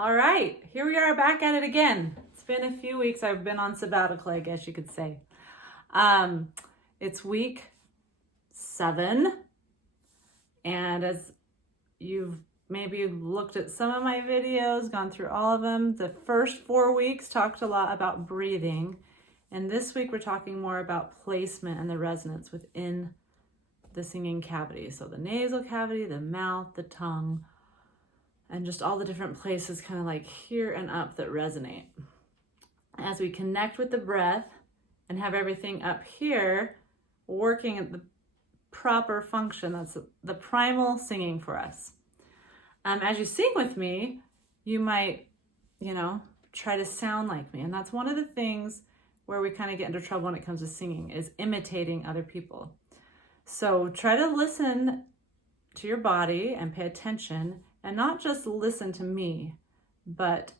All right, here we are back at it again. It's been a few weeks. I've been on sabbatical, I guess you could say. It's week 7, and as you've maybe looked at some of my videos, gone through all of them, the first 4 weeks talked a lot about breathing, and this week we're talking more about placement and the resonance within the singing cavity. So the nasal cavity, the mouth, the tongue, and just all the different places kind of like here and up that resonate. As we connect with the breath and have everything up here working at the proper function, that's the primal singing for us. As you sing with me, you might, try to sound like me. And that's one of the things where we kind of get into trouble when it comes to singing, is imitating other people. So try to listen to your body and pay attention, and not just listen to me, but,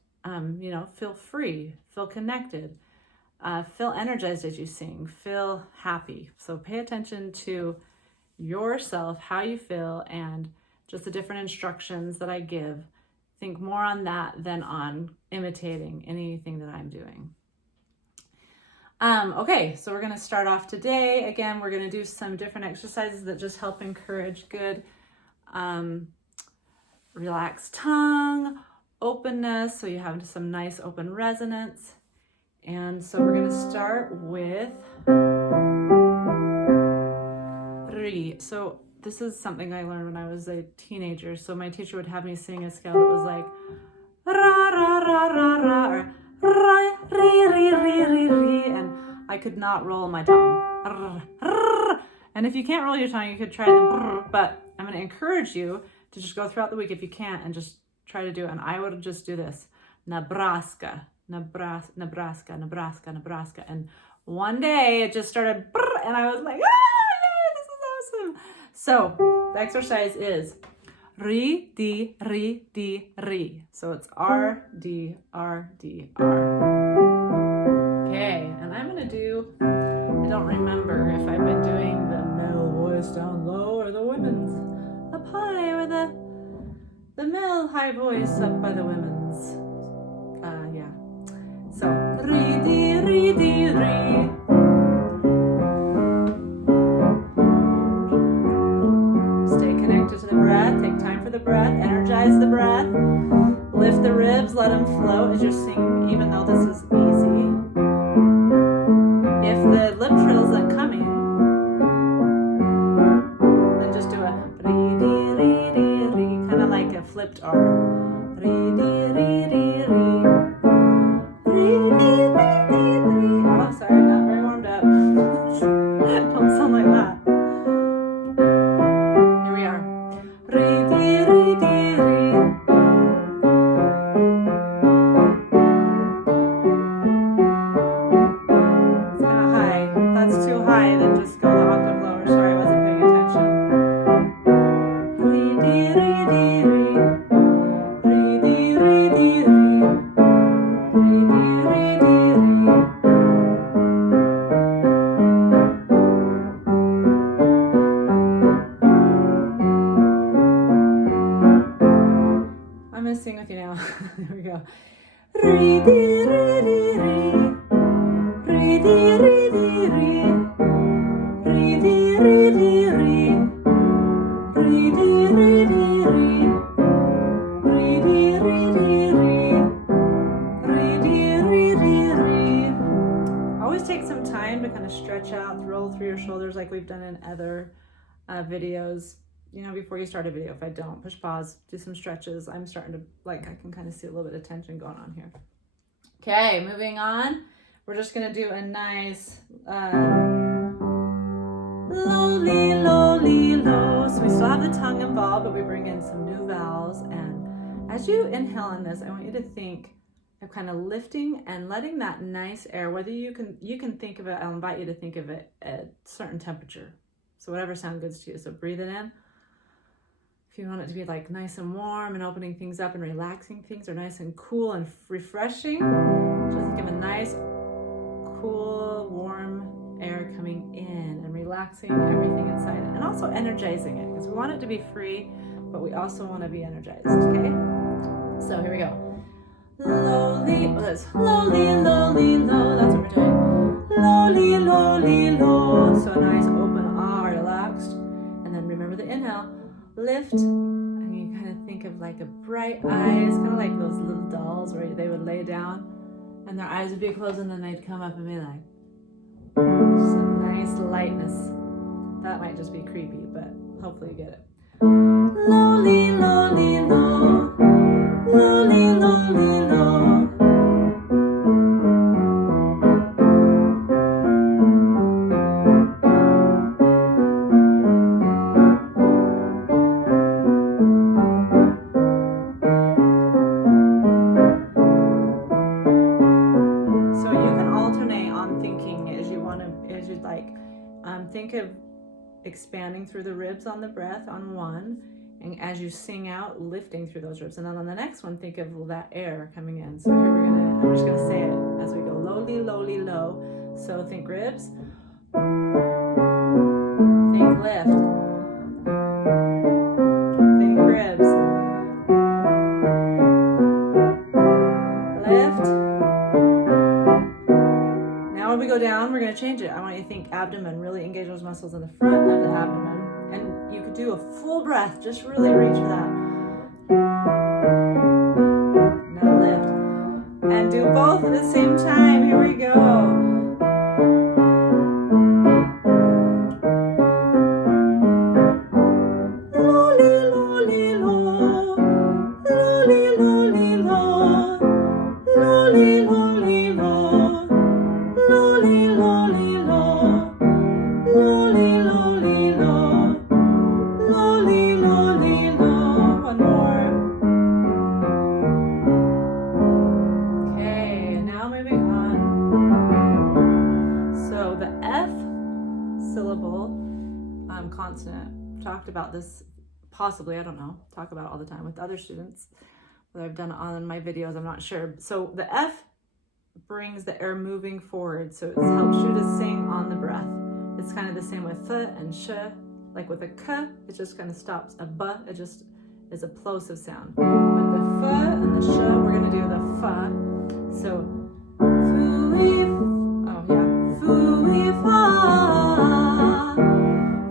feel free, feel connected, feel energized as you sing, feel happy. So pay attention to yourself, how you feel, and just the different instructions that I give. Think more on that than on imitating anything that I'm doing. Okay, so we're going to start off today. Again, we're going to do some different exercises that just help encourage good relaxed tongue, openness, so you have some nice open resonance. And so we're going to start with Ri. So this is something I learned when I was a teenager. So my teacher would have me sing a scale that was like ra ra ra ra ra, or ra ri ri ri ri ri, and I could not roll my tongue. And if you can't roll your tongue, you could try the brr, but I'm going to encourage you to just go throughout the week if you can't and just try to do it. And I would just do this: Nebraska, Nebraska, Nebraska, Nebraska, Nebraska. And one day it just started brr, and I was like, yay, this is awesome. So the exercise is ri, di, ri, di, ri. So it's R, D, R, D, R. Okay, and I'm going to do, I don't remember if I've been doing the male voice down low or the women's up high, or the male high voice up by the women's. Yeah. So ri, di, ri. Stay connected to the breath. Take time for the breath. Energize the breath. Lift the ribs. Let them float as you're singing, even though this is easy. If the lip trill isn't coming, then just do a ri, di, ri, kind of like a flipped R. Ri, di, ri, ri. Ri, di, ri. Oh, sorry, not very warmed up. Don't sound like that. Here we are. Ri, di, ri. It's kind of high. If that's too high, then just go the octave lower. Sorry, I wasn't paying attention. Ri, di, ri. Ri, di, ri. Ri, di, ri. I'm going to sing with you now. Here we go. Ri, di, ri. Ri, di, ri. Ri, di, ri. Ri, di, ri. Ri, di, ri. Always take some time to kind of stretch out, roll through your shoulders like we've done in other videos. Before you start a video, if I don't, push pause, do some stretches. I'm starting to, I can kind of see a little bit of tension going on here. Okay, moving on. We're just going to do a nice lowly, low. So we still have the tongue involved, but we bring in some new vowels. And as you inhale in this, I want you to think of kind of lifting and letting that nice air, whether you can think of it, I'll invite you to think of it at a certain temperature. So whatever sounds good to you. So breathe it in. If you want it to be nice and warm and opening things up and relaxing things, or nice and cool and refreshing, just think of a nice, cool, warm air coming in and relaxing everything inside it, and also energizing it, because we want it to be free, but we also want to be energized, okay? So here we go. it's lowly, lowly, low. That's what we're doing. Lowly, lowly, low. So a nice open ah, relaxed. And then remember the inhale. Lift. And you kind of think of like a bright eyes, kind of like those little dolls where they would lay down and their eyes would be closed and then they'd come up and be like, just a nice lightness. That might just be creepy, but hopefully you get it. Lowly, lowly, low. Lowly, lowly, low. So you can alternate on thinking as you want to, as you'd like. Think of expanding through the ribs on the breath on one, and as you sing out, lifting through those ribs. And then on the next one, think of that air coming in. So here I'm just gonna say it as we go. Lowly, lowly, low. So think ribs. Think lift. Think ribs. Lift. Now when we go down, we're gonna change it. I want you to think abdomen, really engage those muscles in the front of the abdomen. And you could do a full breath, just really reach for that. Now lift. And do both at the same time. Here we go. Lowly, lowly, low. Lowly, lowly, low. Lowly, lowly, low. Lowly, lowly, low. Lowly, lowly, low. Lowly, lowly, low. One more. Okay, now moving on. So the F syllable consonant, talked about this possibly, I don't know, talk about it all the time with other students. Whether I've done it on my videos, I'm not sure. So the F brings the air moving forward, so it helps you to sing on the breath. It's kind of the same with th and sh. Like with a k, it just kind of stops. A b, it just is a plosive sound. With the f and the sh, we're going to do the fa. So, foo-wee, oh yeah, foo-wee, fa,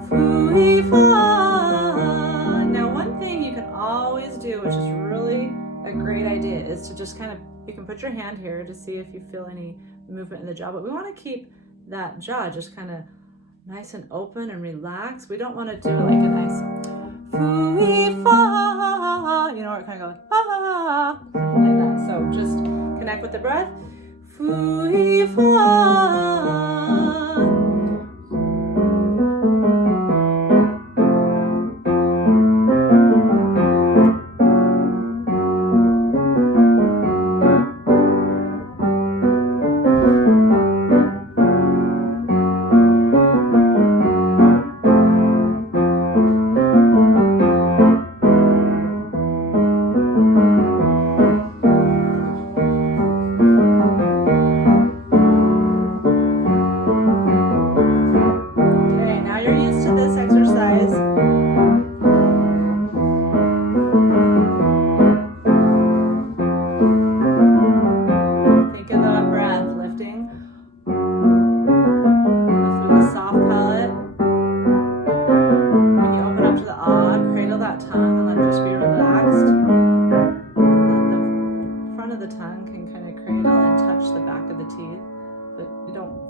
foo-wee, fa. Now one thing you can always do, which is really a great idea, is to just kind of, you can put your hand here to see if you feel any movement in the jaw, but we want to keep that jaw just kind of nice and open and relaxed. We don't want to do like a nice foo-wee, fa, you know, where it kind of goes ah, like that. So just connect with the breath. Foo-wee, fa.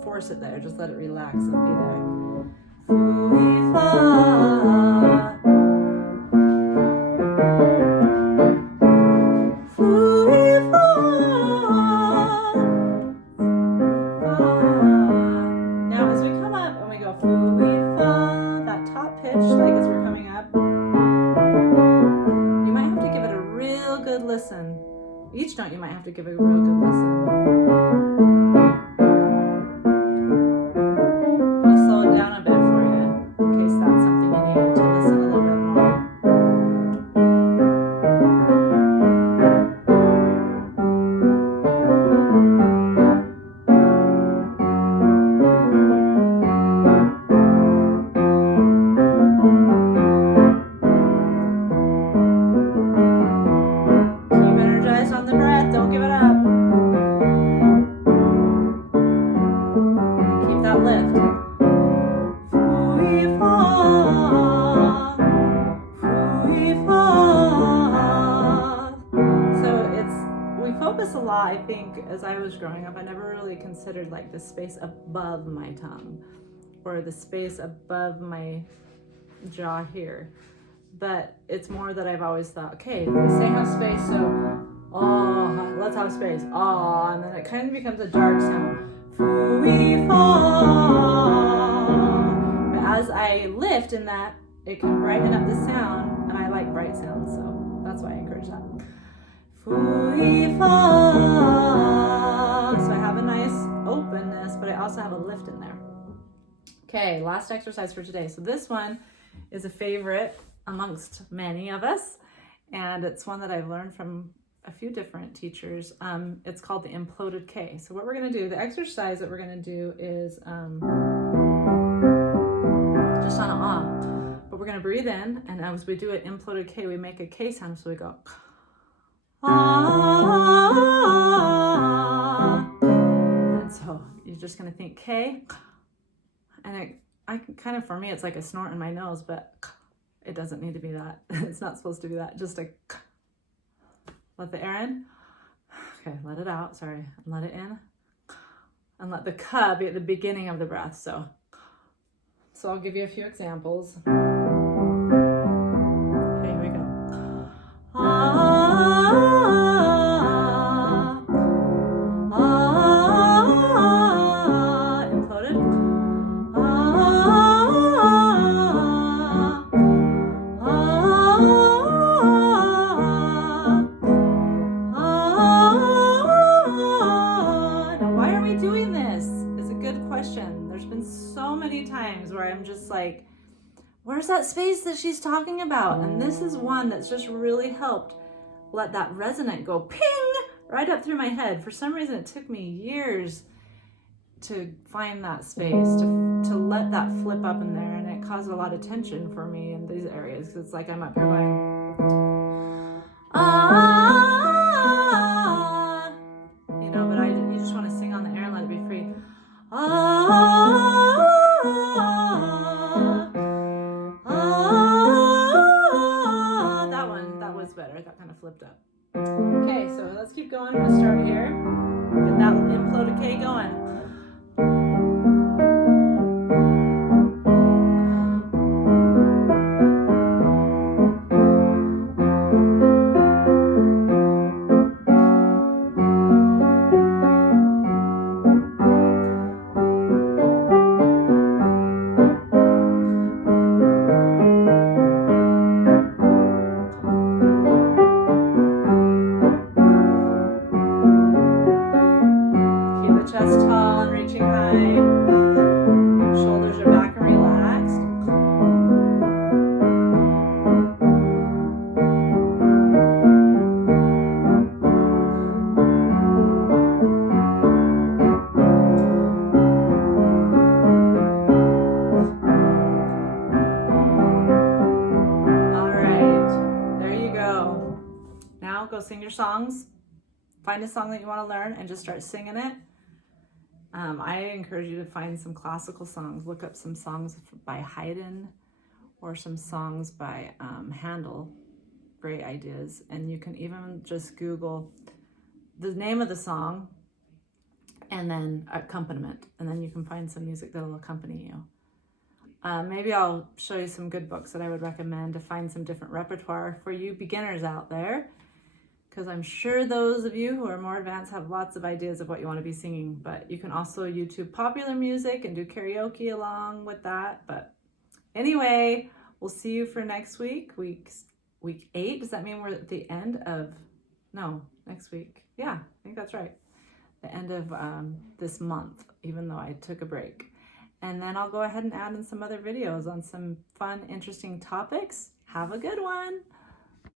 Force it there, just let it relax and be there. Foo-wee, fa. Foo-wee, fa. Now as we come up and we go foo-wee, fa, that top pitch, like as we're coming up, you might have to give it a real good listen. Each note you might have to give it a real good listen. Keep energized on the breath, don't give it up. this a lot, I think, as I was growing up. I never really considered like the space above my tongue or the space above my jaw here. But it's more that I've always thought, okay, the say have space, so oh, let's have space, ah, and then it kind of becomes a dark sound. Foo-wee, fa. But as I lift in that, it can brighten up the sound, and I like bright sounds, so that's why I encourage that. Foo-wee, fa. So I have a nice openness, but I also have a lift in there. Okay, last exercise for today. So this one is a favorite amongst many of us, and it's one that I've learned from a few different teachers. It's called the imploded K. So what we're going to do, the exercise that we're going to do is just on an ah, but we're going to breathe in, and as we do an imploded K, we make a K sound, so we go ah, and so you're just going to think K, and for me, it's like a snort in my nose, but it doesn't need to be that. It's not supposed to be that. Just a let the air in. Okay, let it out. Sorry. And let it in. And let the ka be at the beginning of the breath. So I'll give you a few examples. Okay, here we go. Imploded. Times where I'm just like, where's that space that she's talking about? And this is one that's just really helped let that resonant go ping right up through my head. For some reason, it took me years to find that space, to let that flip up in there, and it caused a lot of tension for me in these areas, because it's like I'm up here going, ah, you know, but you just want to sing on the air and let it be free. That was better. That kind of flipped up. Okay, so let's keep going. I'm going to start here. Get that imploded K going. Chest tall and reaching high. Shoulders are back and relaxed. All right, there you go. Now go sing your songs. Find a song that you want to learn and just start singing it. I encourage you to find some classical songs. Look up some songs by Haydn or some songs by Handel. Great ideas. And you can even just Google the name of the song and then accompaniment. And then you can find some music that will accompany you. Maybe I'll show you some good books that I would recommend to find some different repertoire for you beginners out there. Because I'm sure those of you who are more advanced have lots of ideas of what you want to be singing. But you can also YouTube popular music and do karaoke along with that. But anyway, we'll see you for next week, week 8. Does that mean we're at the end of, no, next week? Yeah, I think that's right. The end of this month, even though I took a break. And then I'll go ahead and add in some other videos on some fun, interesting topics. Have a good one.